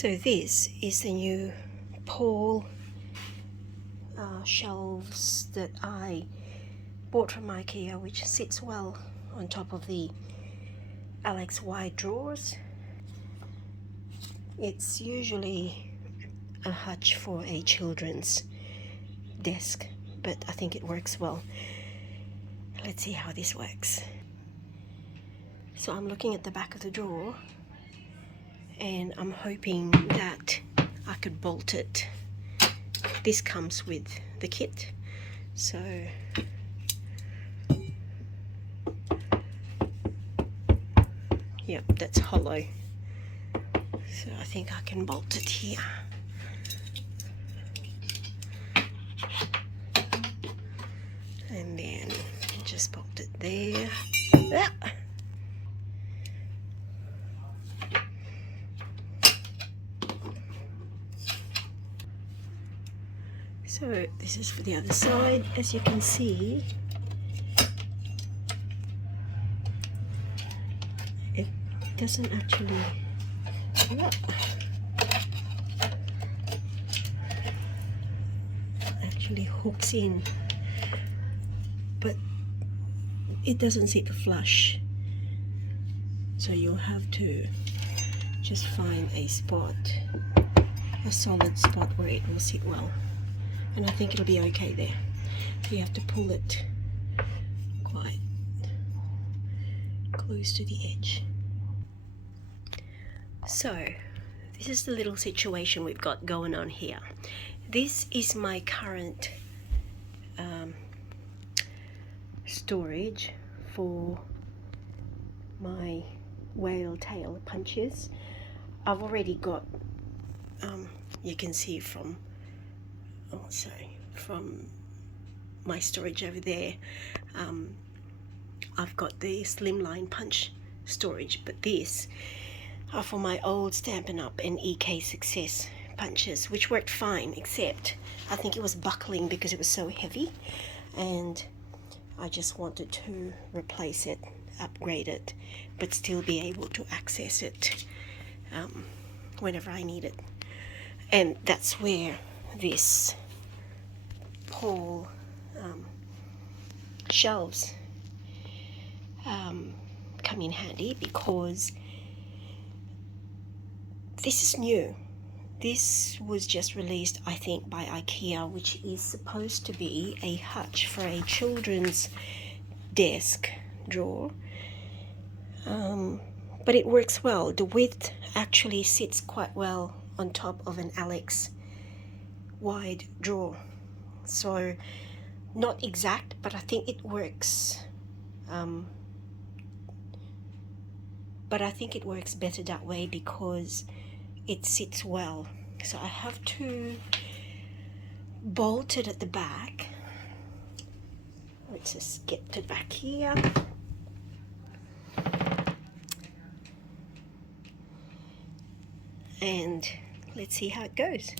So this is the new Paul shelves that I bought from IKEA, which sits well on top of the Alex wide drawers. It's usually a hutch for a children's desk, but I think it works well. Let's see how this works. So I'm looking at the back of the drawer and I'm hoping that I could bolt it. This comes with the kit, so yep, that's hollow, so I think I can bolt it here. And then just bolt it there. Ah! So this is for the other side. As you can see, it doesn't actually hooks in, but it doesn't sit flush, so you'll have to just find a spot, a solid spot where it will sit well. And I think it'll be okay there. So you have to pull it quite close to the edge. So this is the little situation we've got going on here. This is my current storage for my whale tail punches. I've already got, you can see from my storage over there, I've got the slimline punch storage, but these are for my old Stampin' Up and EK Success punches, which worked fine, except I think it was buckling because it was so heavy, and I just wanted to replace it, upgrade it, but still be able to access it whenever I need it. And that's where this Paul shelves come in handy, because this is new. This was just released, I think, by IKEA, which is supposed to be a hutch for a children's desk drawer. But it works well. The width actually sits quite well on top of an Alex wide drawer. So not exact, but I think it works. But I think it works better that way because it sits well. So I have to bolt it at the back. Let's just get to back here. And let's see how it goes.